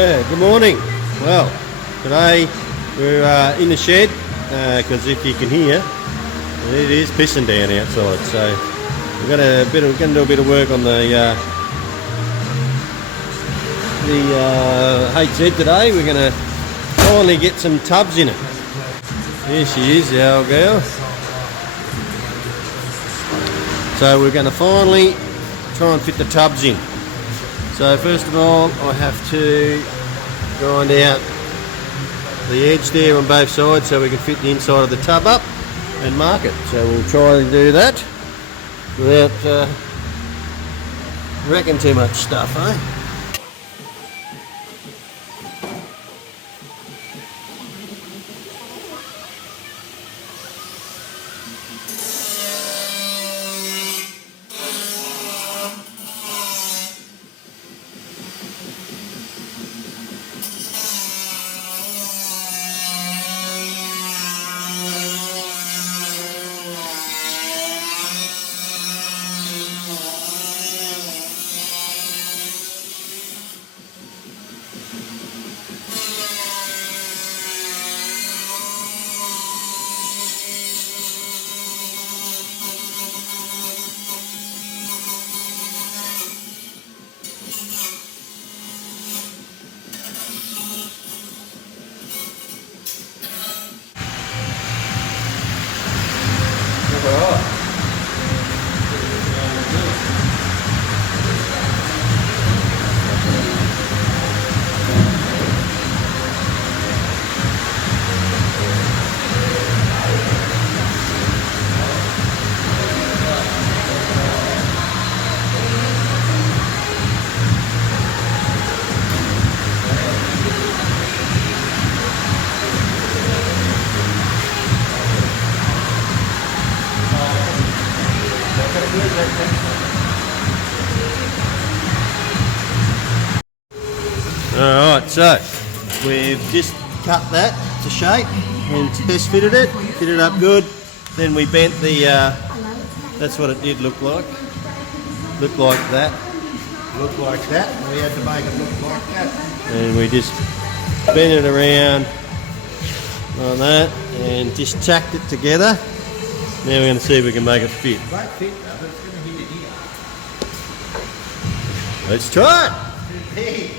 Yeah, good morning. Well, today we're in the shed because if you can hear, it is pissing down outside. So we're going to do a bit of work on the HZ today. We're going to finally get some tubs in it. Here she is, the old girl. So we're going to finally try and fit the tubs in. So first of all, I have to grind out the edge there on both sides so we can fit the inside of the tub up and mark it. So we'll try and do that without wrecking too much stuff, eh? Alright, so we've just cut that to shape and test fitted it up good. Then we bent the, that's what it did look like. Looked like that. Looked like that. We had to make it look like that. And we just bent it around like that and just tacked it together. Now we're going to see if we can make it fit. It won't fit though, but it's going to hit it here. Let's try it. Hey.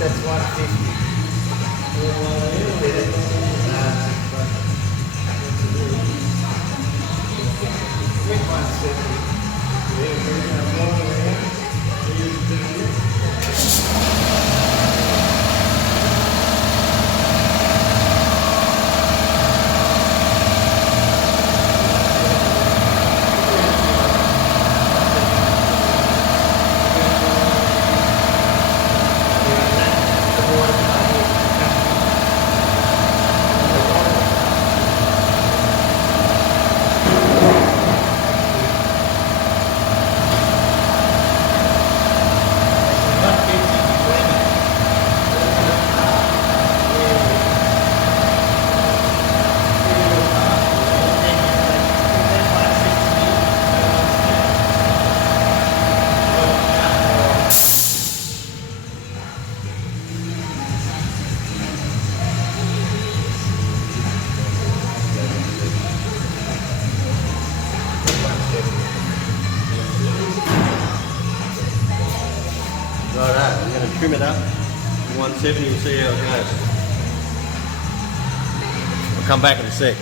That's 150. Righto, I'm going to trim it up to 170 and see how it goes. I'll come back in a sec.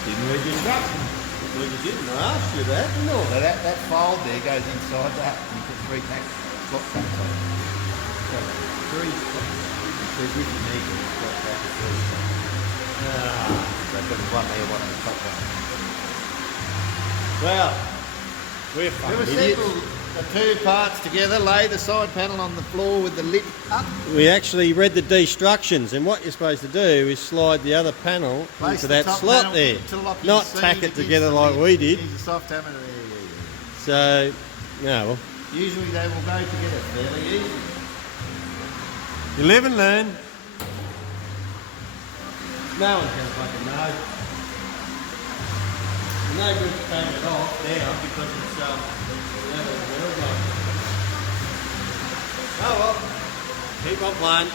Didn't read your instructions. Well, you didn't. I asked you that, didn't I? So that fold there goes inside that. You put 3 slot tacks on it. So 3 slots. So if you need to slot tack at 3 slots. So there's one there, one on the top one. Well, we're We fucking assemble idiots. the 2 parts together, lay the side panel on the floor with the lid up. We actually read the instructions, and what you're supposed to do is slide the other panel Place into the that top slot panel there, to lock in not the tack seam it against together the like lid. we did. Use a soft hammer there, So, no, well, Usually they will go together fairly easy. you live and learn. No one's going to fucking know. No good taking it off now because it's oh well, keep on playing.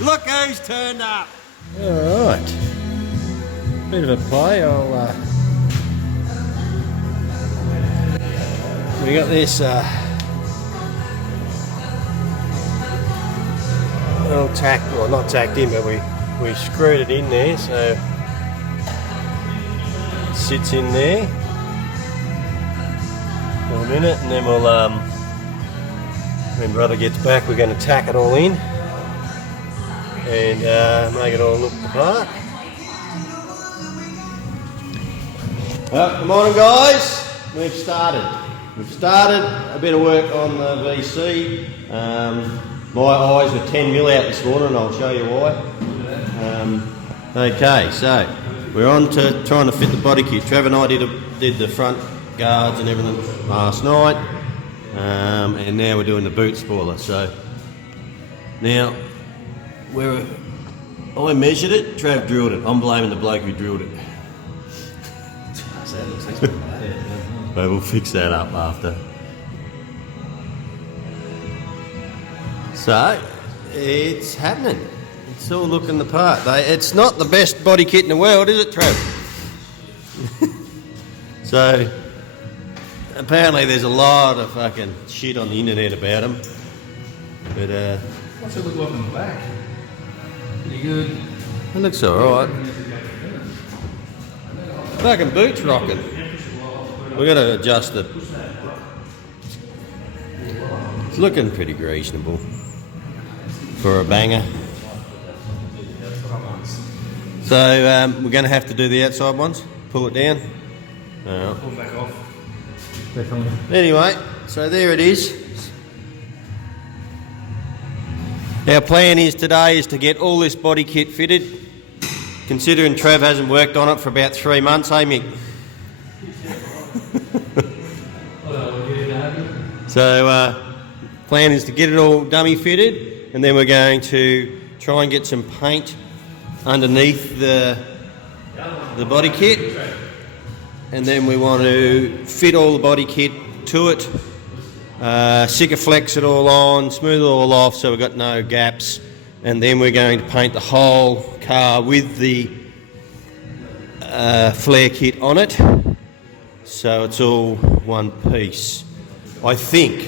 Look who's turned up. Alright. Bit of a play, we got this all tacked, well not tacked in, but we screwed it in there, so it sits in there for a minute, and then we'll when brother gets back we're going to tack it all in and make it all look the part. Well, good morning guys, we've started a bit of work on the VC. My eyes were 10 mil out this morning and I'll show you why. Okay, so we're on to trying to fit the body kit. Trevor and I did the front guards and everything last night, and now we're doing the boot spoiler. So now I measured it, Trav drilled it. I'm blaming the bloke who drilled it. But we'll fix that up after. So it's happening. It's all looking the part. It's not the best body kit in the world, is it, Trav? So apparently there's a lot of fucking shit on the internet about them. But What's it look like in the back? Pretty good. it looks alright. Fucking boots rocking. We've got to adjust it. It's looking pretty reasonable for a banger. So we're going to have to do the outside ones. Pull it down. Pull back off. Anyway, so there it is. Our plan is today is to get all this body kit fitted. Considering Trav hasn't worked on it for about 3 months, eh Mick? So plan is to get it all dummy fitted, and then we're going to try and get some paint underneath the body kit, and then we want to fit all the body kit to it, Sikaflex it all on, smooth it all off so we've got no gaps, and then we're going to paint the whole car with the flare kit on it, so it's all one piece. I think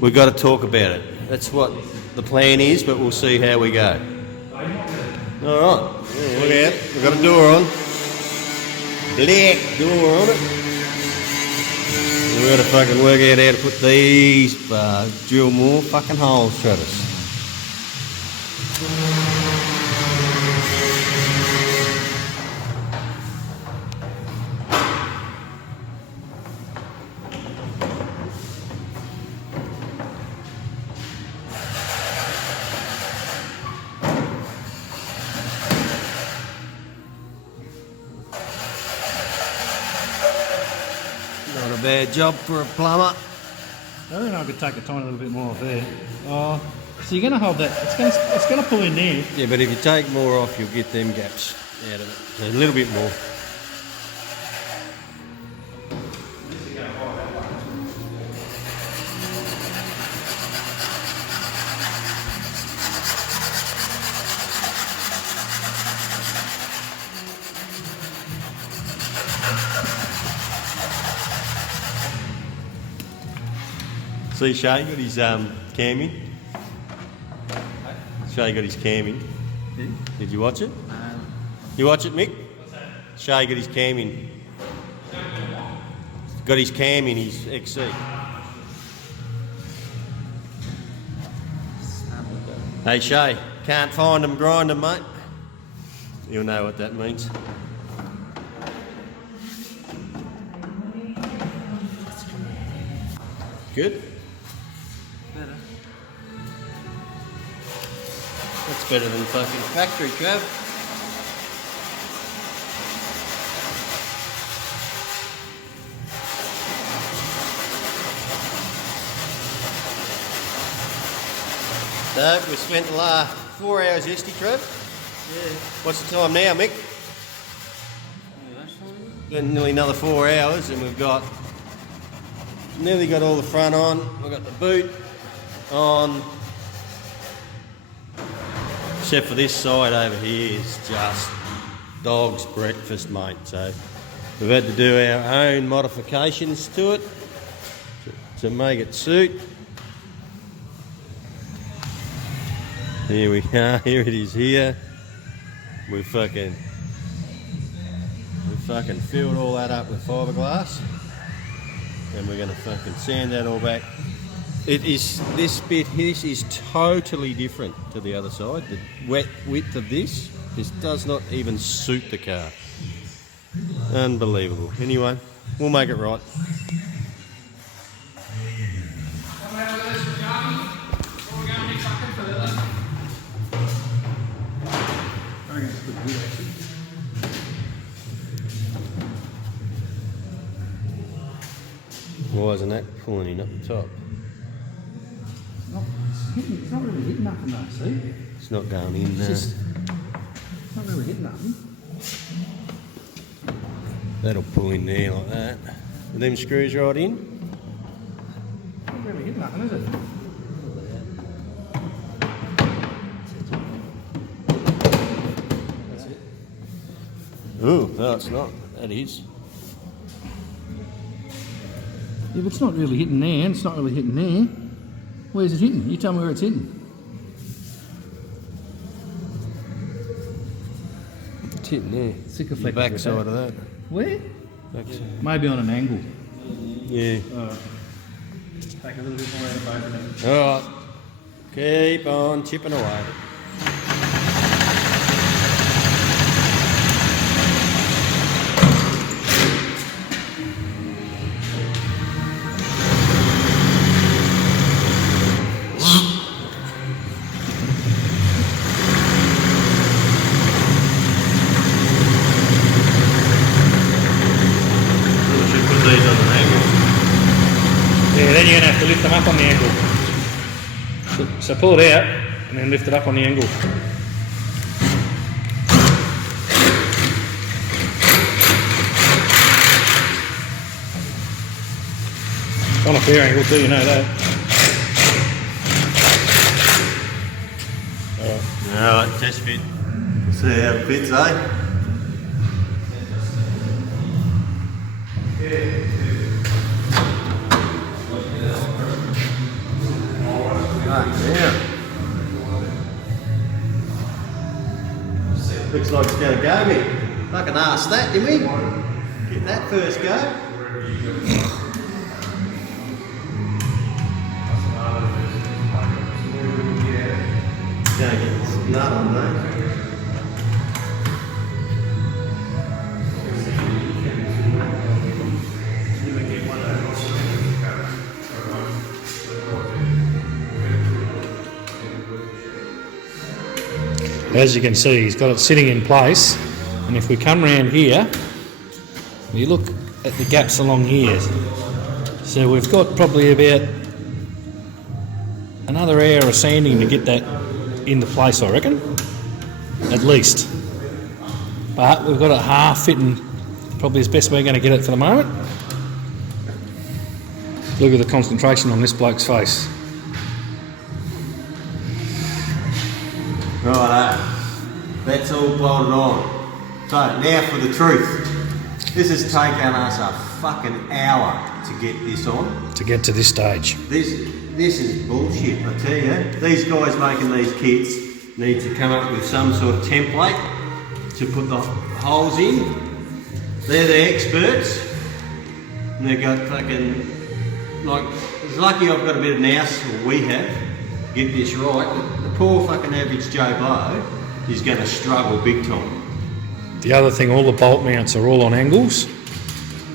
we've got to talk about it. That's what the plan is, but we'll see how we go. Alright, look out, we've got a door on. Black door on it. We've got to fucking work out how to put these, drill more fucking holes, Travis. a bad job for a plumber. I think I could take a tiny little bit more off there. Oh, so you're going to hold that. It's going to pull in there. Yeah, but if you take more off, you'll get them gaps out of it. So a little bit more. See, Shay got his cam in. Shay got his cam in. Did you watch it? You watch it, Mick? Shay got his cam in. Got his cam in his XC. Hey Shay, can't find them, grind them, mate. You'll know what that means. Good? Better. That's better than fucking factory, Trav. So, we spent the last 4 hours yesterday, Trav. Yeah. What's the time now, Mick? Got nearly another 4 hours and we've got nearly got all the front on. We've got the boot on. Except for this side over here is just dog's breakfast, mate. So we've had to do our own modifications to it to make it suit. Here we are, here it is here. We fucking filled all that up with fiberglass and we're gonna fucking sand that all back. It is, this is totally different to the other side. The wet width of this does not even suit the car. Unbelievable. Anyway, we'll make it right. Why isn't that pulling in up the top? It's not really hitting nothing though, see? It's not going in there. It's not really hitting nothing. That'll pull in there like that. Are them screws right in? It's not really hitting nothing, is it? That's it. Ooh, no it's not. That is. Yeah, but it's not really hitting there, and it's not really hitting there. Where's it hitting? You tell me where it's hitting. It's hitting there. Sycophant The back side of that. Where? Backside. Maybe on an angle. Yeah. Take a little bit more out of both of them. Alright. Keep on chipping away. Yeah, then you're going to have to lift them up on the angle. So pull it out and then lift it up on the angle. It's on a fair angle too, you know that. Alright, test fit. See how it fits, eh? Yeah. Looks like it's going to go, me. Fucking ask that, didn't we? Get that first go. Going to get this nut on, mate. As you can see, he's got it sitting in place, and if we come round here, you look at the gaps along here. So we've got probably about another hour of sanding to get that into place, I reckon, at least. But we've got it half fitting, probably as best we're going to get it for the moment. Look at the concentration on this bloke's face. Righto, that's all bolted on. So now for the truth. This has taken us a fucking hour to get this on. To get to this stage. This is bullshit, I tell you. These guys making these kits need to come up with some sort of template to put the holes in. They're the experts. And they've got fucking, like, it's lucky I've got a bit of nous, or we have, to get this right. The poor fucking average Joe Blow is going to struggle big time. The other thing, all the bolt mounts are all on angles.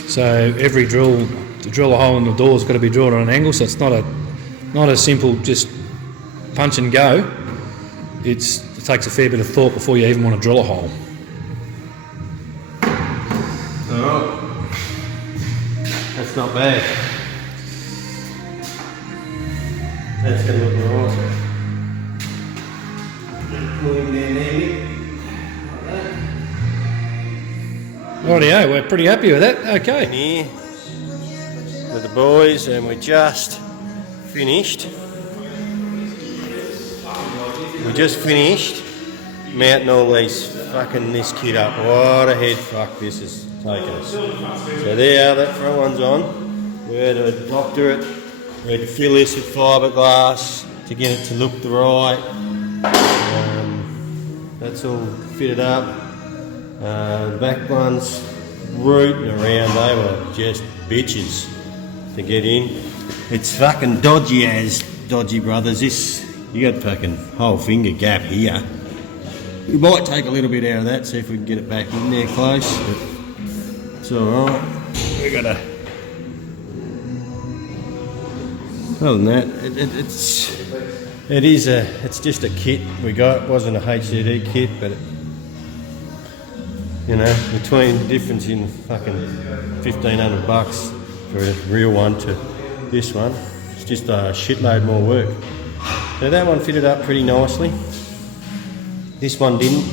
So every drill, to drill a hole in the door has got to be drilled on an angle, so it's not a simple just punch and go. It takes a fair bit of thought before you even want to drill a hole. Alright. That's not bad. That's going to look alright. Pull him down there, Nick. Rightio, we're pretty happy with that. Okay. Here with the boys, and we just finished. We just finished mounting all these fucking this kit up. What a head fuck this has taken us. So there, that front one's on. We had to doctor it. We had to fill this with fiberglass to get it to look the right. That's all fitted up. The back ones rooting around, they were just bitches to get in. It's fucking dodgy as dodgy, brothers. This, you got fucking whole finger gap here. We might take a little bit out of that, see if we can get it back in there close, but it's alright. We gotta. Other than that, it's just a kit we got. It wasn't a HCD kit, but you know, between the difference in fucking $1,500 for a real one to this one, it's just a shitload more work. So that one fitted up pretty nicely. This one didn't.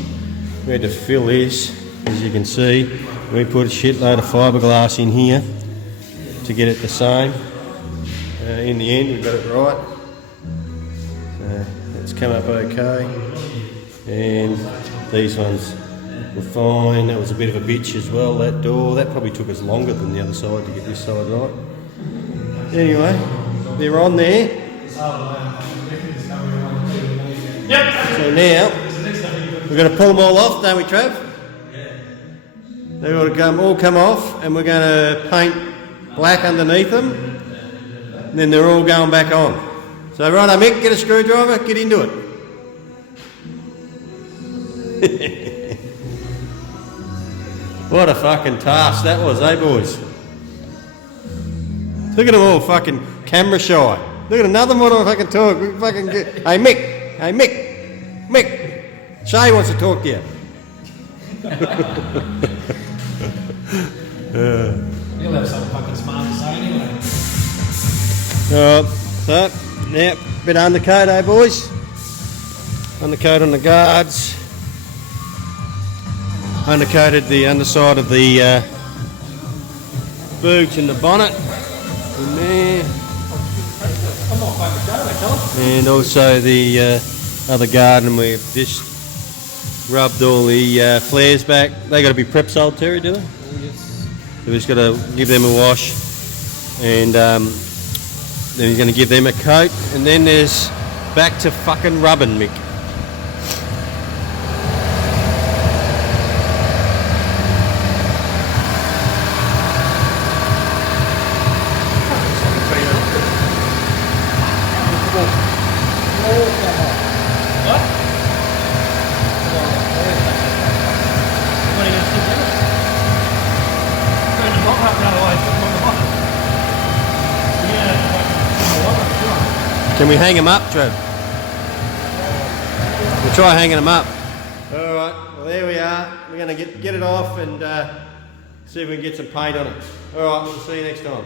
We had to fill this, as you can see. We put a shitload of fiberglass in here to get it the same. In the end, we got it right. It's come up okay. And these ones were fine. That was a bit of a bitch as well, that door. That probably took us longer than the other side to get this side right. Anyway, they're on there. So now, we're going to pull them all off, don't we, Trav? They've got to all come off, and we're going to paint black underneath them, and then they're all going back on. So righto, Mick, get a screwdriver, get into it. What a fucking task that was, eh, boys? Look at them all fucking camera shy. Look at another one I fucking talk. Fucking get. Hey, Mick, Shay wants to talk to you. You'll have something fucking smart to say anyway. So, now, bit of undercoat, eh, boys? Undercoat on the guards. Undercoated the underside of the boot and the bonnet in there. And also the other guard, and we've just rubbed all the flares back. They got to be prep soled, Terry, do they? Yes. So we've just got to give them a wash, and then he's going to give them a coat, and then there's back to fucking rubbing, Mick. Can we hang them up, Trev? We'll try hanging them up. Alright, well there we are. We're going to get it off and see if we can get some paint on it. Alright, we'll see you next time.